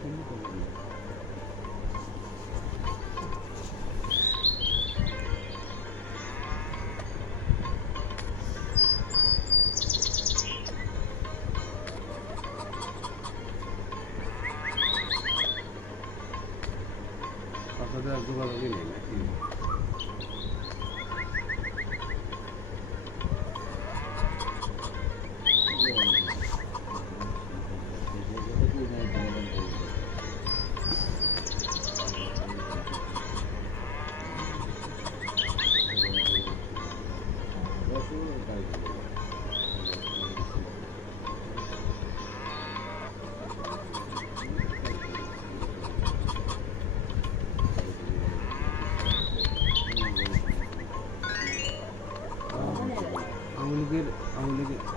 আপনাদের যোগাযোগই নেই নাকি?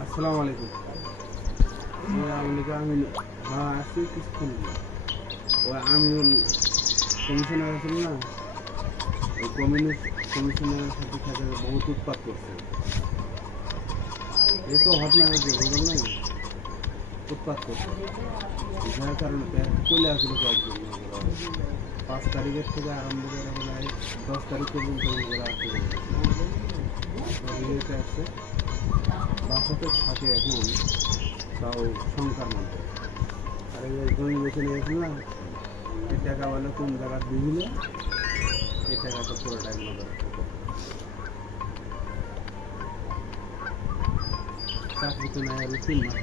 আসসালামু আলাইকুম। হ্যাঁ আসছি কিছুক্ষণ। ওই আমিনুল কমিশনার আছেন না, ওই কমিশনারের সাথে সাথে বহুত উৎপাত করছে। এই তো ঘটনা হয়েছে বুঝলেন না, উৎপাত করছে যার কারণে চলে আসলো কয়েকজন। 5 তারিখের থেকে আরম্ভ করে 10 তারিখ পর্যন্ত আসছে। বাসাতে থাকে এখন তাও সংখ্যার মধ্যে। আর এই জমি বেছে নিয়েছিল না, এই টাকা বলে কোন জায়গা দিল, এই টাকা তো পুরোটাই মনে চাকরি তো নাই আরো 3 মাস।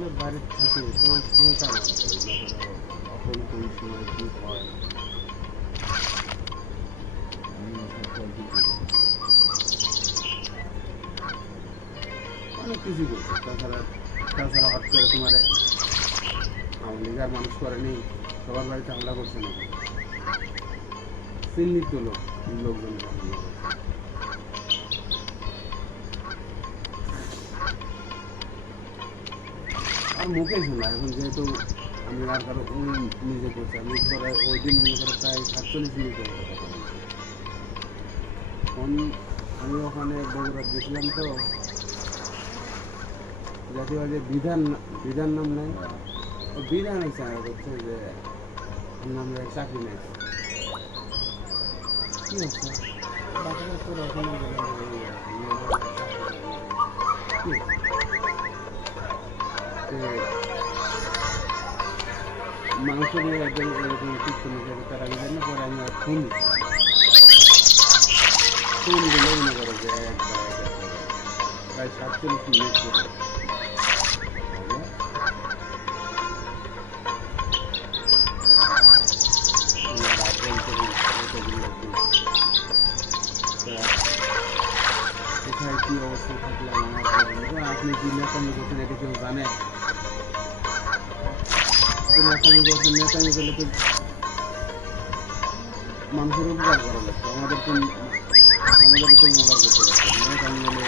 না বাড়িতে থাকে তো চিন্তা না এখন কোন সময় কী হয় অনেক কিছু করছে। তাছাড়া হট করে তোমার আওয়ামী লীগ আর মানুষ করেনি, সবার বাড়িতে হামলা করছে না, চিহ্নিত লোকজন আর মুখে শোনা। এখন যেহেতু আমি আর কারো নিজে করছি, আমি পরে ওই দিন মনে করে প্রায় 47 মিনিট কথা বলছি। আমি ওখানে বগুড়া গেছিলাম, তো জাতীয় যে বিধান নাম নেই, ও বিধান হয়েছে করছে যে নামে চাকরি নেই। কি হচ্ছে বাকিটা তোর ওখানে মাংস নিয়ে একজন এরকম কীর্তন হিসেবে তারা জানি না। পরে আমি আর ফোন দিলে মনে করো যে প্রায় 47 মিনিট করে কোথায় কী অবস্থা থাকলাম আমার। আপনি কি নেতামি করছেন এটা কেউ জানে? নেতামি করছেন, নেতামি করলে তো মানুষের উপকার করা লাগতো, আমাদের তো উপকার করতে পারছে। নেতামি হলে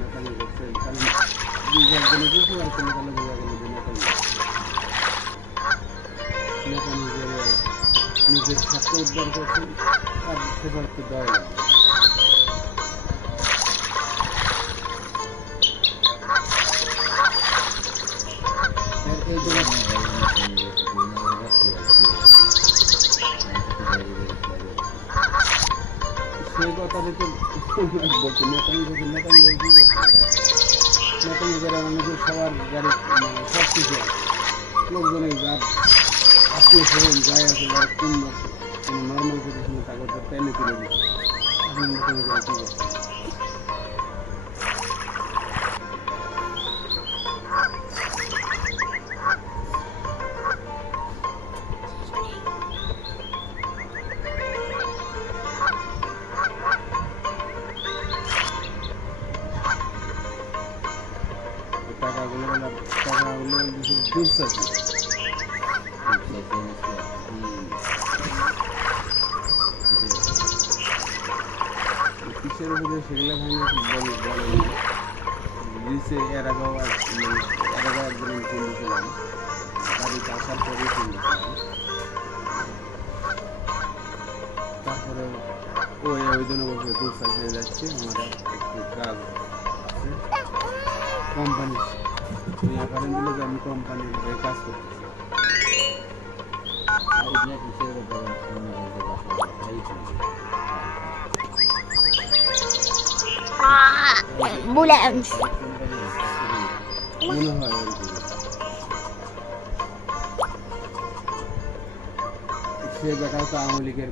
নেতামি করছে, কারণ একজনের উপকার করলে তাহলে বোঝা গেল যে নেতামি করে নিজের স্বার্থ উদ্ধার করছেন আর সেটা দেওয়া লাগবে। সেই কথাটা তো বলছি, নেতামি করে আমাদের সবার গাড়ি সব কিছু লোকজনের যার আত্মীয় স্বজন যাই আছে, যারা কোনো নর্মাল পজিশনে কাগজটা টেনে তুলে দিচ্ছে, এখন নেতামি করে কী করছে? আছে কিসের উপরে সেগুলো ভাঙে বলে দিয়েছে এর আগেও একজন কিনেছিলাম বাড়িতে আসার পরেই কিনেছিলাম তারপরে ওই জন্য বলছে দূর সাইড যাচ্ছে আমার একটু কাজ আছে কোম্পানি কারেন্ট দিলে যে আমি কোম্পানির হয়ে কাজ করতেছি অ্যাম্বুলেন্স মনে হয় আর কি সে বেটাও তো আওয়ামী লীগের